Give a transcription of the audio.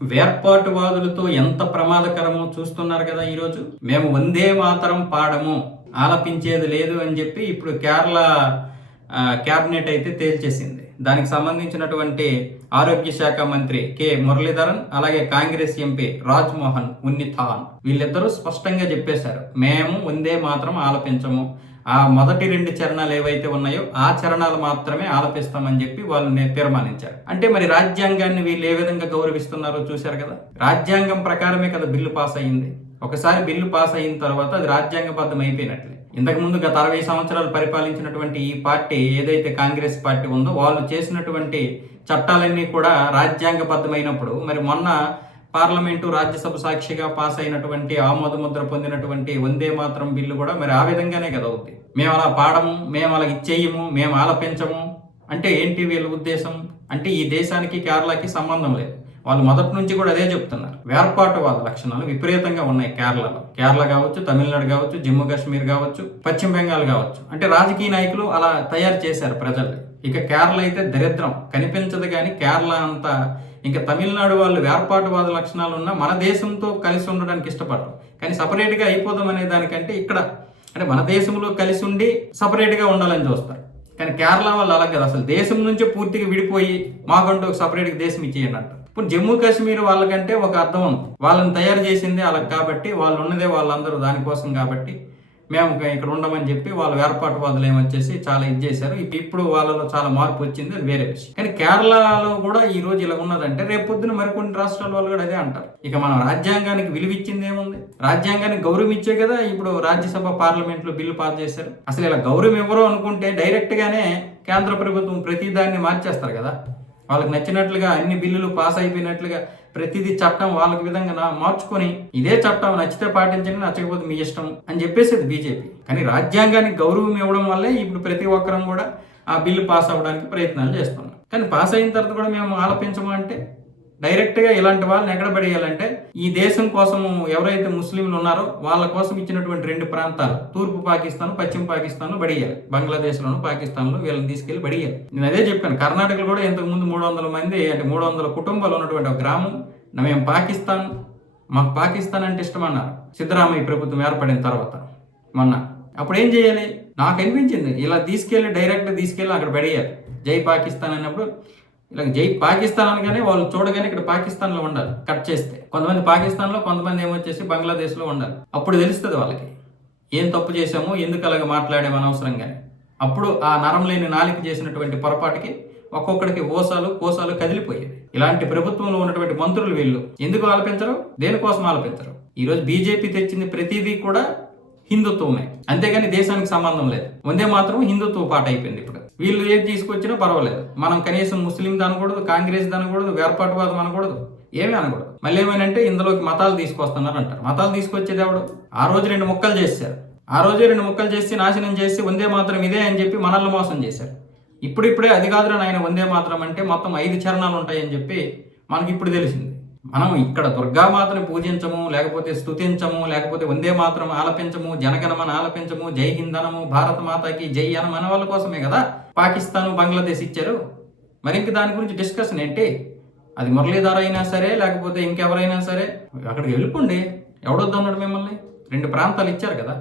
వేర్పాటువాదులతో ఎంత ప్రమాదకరమో చూస్తున్నారు కదా ఈరోజు. మేము వందే మాతరం పాడము, ఆలపించేది లేదు అని చెప్పి ఇప్పుడు కేరళ క్యాబినెట్ అయితే తేల్చేసింది. దానికి సంబంధించినటువంటి ఆరోగ్య శాఖ మంత్రి కె మురళీధరన్, అలాగే కాంగ్రెస్ ఎంపీ రాజ్మోహన్ ఉన్నిథాన్ వీళ్ళిద్దరూ స్పష్టంగా చెప్పేశారు, మేము వందే మాతరం ఆలపించము, ఆ మొదటి 2 చరణాలు ఏవైతే ఉన్నాయో ఆ చరణాలు మాత్రమే ఆలపిస్తామని చెప్పి వాళ్ళు తీర్మానించారు. అంటే మరి రాజ్యాంగాన్ని వీళ్ళు ఏ విధంగా గౌరవిస్తున్నారో చూశారు కదా. రాజ్యాంగం ప్రకారమే కదా బిల్లు పాస్ అయ్యింది. ఒకసారి బిల్లు పాస్ అయిన తర్వాత అది రాజ్యాంగబద్ధం అయిపోయినట్లే. ఇంతకుముందు గత 60 సంవత్సరాలు పరిపాలించినటువంటి ఈ పార్టీ ఏదైతే కాంగ్రెస్ పార్టీ ఉందో వాళ్ళు చేసినటువంటి చట్టాలన్నీ కూడా రాజ్యాంగబద్ధమైనప్పుడు మరి మొన్న పార్లమెంటు రాజ్యసభ సాక్షిగా పాస్ అయినటువంటి ఆమోదముద్ర పొందినటువంటి వందే మాతరం బిల్లు కూడా మరి ఆ విధంగానే కదా అవుద్ది. మేము అలా పాడము, మేము అలా ఇచ్చేయము, మేము ఆలపించము అంటే ఏంటి వీళ్ళ ఉద్దేశం? అంటే ఈ దేశానికి కేరళకి సంబంధం లేదు. వాళ్ళు మొదటి నుంచి కూడా అదే చెప్తున్నారు. వేర్పాటువాద లక్షణాలు విపరీతంగా ఉన్నాయి కేరళలో. కేరళ కావచ్చు, తమిళనాడు కావచ్చు, జమ్మూ కాశ్మీర్ కావచ్చు, పశ్చిమ బెంగాల్ కావచ్చు. అంటే రాజకీయ నాయకులు అలా తయారు చేశారు ప్రజలు. ఇక కేరళ అయితే దరిద్రం కనిపించదు. కానీ కేరళ అంతా ఇంకా తమిళనాడు వాళ్ళు వేర్పాటువాద లక్షణాలు ఉన్న మన దేశంతో కలిసి ఉండడానికి ఇష్టపడరు. కానీ సపరేట్గా అయిపోదాం అనే దానికంటే ఇక్కడ అంటే మన దేశంలో కలిసి ఉండి సపరేట్గా ఉండాలని చూస్తారు. కానీ కేరళ వాళ్ళు అలా కదా, అసలు దేశం నుంచి పూర్తిగా విడిపోయి మాకంటూ ఒక సపరేట్గా దేశం ఇచ్చేయండి అంటారు. ఇప్పుడు జమ్మూ కాశ్మీర్ వాళ్ళకంటే ఒక అర్థం ఉంది, వాళ్ళని తయారు చేసిందే అలా కాబట్టి, వాళ్ళు ఉన్నదే వాళ్ళందరూ దానికోసం కాబట్టి మేము ఇక్కడ ఉండమని చెప్పి వాళ్ళు వేర్పాటువాదులు ఏమొచ్చేసి చాలా ఇది చేశారు. ఇప్పుడు వాళ్ళలో చాలా మార్పు వచ్చింది, అది వేరే విషయం. కానీ కేరళలో కూడా ఈ రోజు ఇలా ఉన్నదంటే రేపు పొద్దున మరికొన్ని రాష్ట్రాల వాళ్ళు కూడా అదే అంటారు. ఇక మనం రాజ్యాంగానికి విలువిచ్చింది ఏముంది? రాజ్యాంగానికి గౌరవం ఇచ్చే కదా ఇప్పుడు రాజ్యసభ పార్లమెంట్ లో బిల్లు పాస్ చేశారు. అసలు ఇలా గౌరవం ఇవ్వరు అనుకుంటే డైరెక్ట్ గానే కేంద్ర ప్రభుత్వం ప్రతి దాన్ని మార్చేస్తారు కదా. వాళ్ళకి నచ్చినట్లుగా అన్ని బిల్లులు పాస్ అయిపోయినట్లుగా ప్రతిదీ చట్టం వాళ్ళకి విధంగా మార్చుకొని ఇదే చట్టం నచ్చితే పాటించండి, నచ్చకపోతే మీ ఇష్టం అని చెప్పేసేది బీజేపీ. కానీ రాజ్యాంగానికి గౌరవం ఇవ్వడం వల్లే ఇప్పుడు ప్రతి ఒక్కరం కూడా ఆ బిల్లు పాస్ అవ్వడానికి ప్రయత్నాలు చేస్తున్నాం. కానీ పాస్ అయిన తర్వాత కూడా మేము ఆలపించము అంటే డైరెక్ట్గా ఇలాంటి వాళ్ళని ఎక్కడ పడేయాలంటే ఈ దేశం కోసం ఎవరైతే ముస్లింలు ఉన్నారో వాళ్ళ కోసం ఇచ్చినటువంటి 2 ప్రాంతాలు తూర్పు పాకిస్తాన్, పశ్చిమ పాకిస్తాన్ లో పడేయాలి. బంగ్లాదేశ్లోను, పాకిస్తాన్లో వీళ్ళని తీసుకెళ్లి పడేయాలి. నేను అదే చెప్పాను. కర్ణాటకలో కూడా ఇంతకు ముందు 300 మంది అంటే 300 కుటుంబాలు ఉన్నటువంటి ఒక గ్రామం మేము పాకిస్తాన్, మాకు పాకిస్తాన్ అంటే ఇష్టం అన్నారు సిద్ధరామయ్య ప్రభుత్వం ఏర్పడిన తర్వాత మొన్న. అప్పుడు ఏం చేయాలి? నాకు అనిపించింది ఇలా డైరెక్ట్ తీసుకెళ్ళి అక్కడ పడేయాలి. జై పాకిస్తాన్ అన్నప్పుడు ఇలా జై పాకిస్తాన్ అనగానే వాళ్ళు చూడగానే ఇక్కడ పాకిస్తాన్లో ఉండాలి. కట్ చేస్తే కొంతమంది పాకిస్తాన్లో, కొంతమంది ఏమొచ్చేసి బంగ్లాదేశ్లో ఉండాలి. అప్పుడు తెలుస్తుంది వాళ్ళకి ఏం తప్పు చేశాము, ఎందుకు అలాగే మాట్లాడాము అనవసరంగానే. అప్పుడు ఆ నరం లేని నాలిక చేసినటువంటి పొరపాటుకి ఒక్కొక్కడికి కోసాలు కదిలిపోయేది. ఇలాంటి ప్రభుత్వంలో ఉన్నటువంటి మంత్రులు వీళ్ళు ఎందుకు ఆలపించరు? దేనికోసం ఆలపించరు? ఈరోజు బీజేపీ తెచ్చింది ప్రతిదీ కూడా హిందుత్వమే, అంతేగాని దేశానికి సంబంధం లేదు. వందే మాత్రం హిందుత్వ పాట అయిపోయింది. ఇప్పుడు వీళ్ళు ఏది తీసుకొచ్చినా పర్వాలేదు, మనం కనీసం ముస్లిం అనకూడదు, కాంగ్రెస్ అనకూడదు, వేర్పాటువాదం అనకూడదు, ఏమీ అనకూడదు. మళ్ళీ ఏమైనంటే ఇందులోకి మతాలు తీసుకొస్తున్నారు అంటారు. మతాలు తీసుకొచ్చేది ఎవడు? ఆ రోజు 2 ముక్కలు చేశారు. ఆ రోజే 2 ముక్కలు చేసి నాశనం చేసి వందే మాత్రం ఇదే అని చెప్పి మనల్ని మోసం చేశారు. ఇప్పుడిప్పుడే అది కాదురా ఆయన వందే మాత్రం అంటే మొత్తం 5 చరణాలు ఉంటాయని చెప్పి మనకి ఇప్పుడు తెలిసింది. మనం ఇక్కడ దుర్గామాతను పూజించము, లేకపోతే స్తుతించము, లేకపోతే వందే మాత్రం ఆలపించము, జనగణమన ఆలపించము, జై హింద్ అనము, భారత మాతకి జై అనం మన వాళ్ళ కోసమే కదా పాకిస్తాన్, బంగ్లాదేశ్ ఇచ్చారు. మరి ఇంక దాని గురించి డిస్కషన్ ఏంటి? అది మురళీధర్ అయినా సరే, లేకపోతే ఇంకెవరైనా సరే అక్కడికి వెళ్ళిపోండి. ఎవడొద్దన్నాడు మిమ్మల్ని? 2 ప్రాంతాలు ఇచ్చారు కదా.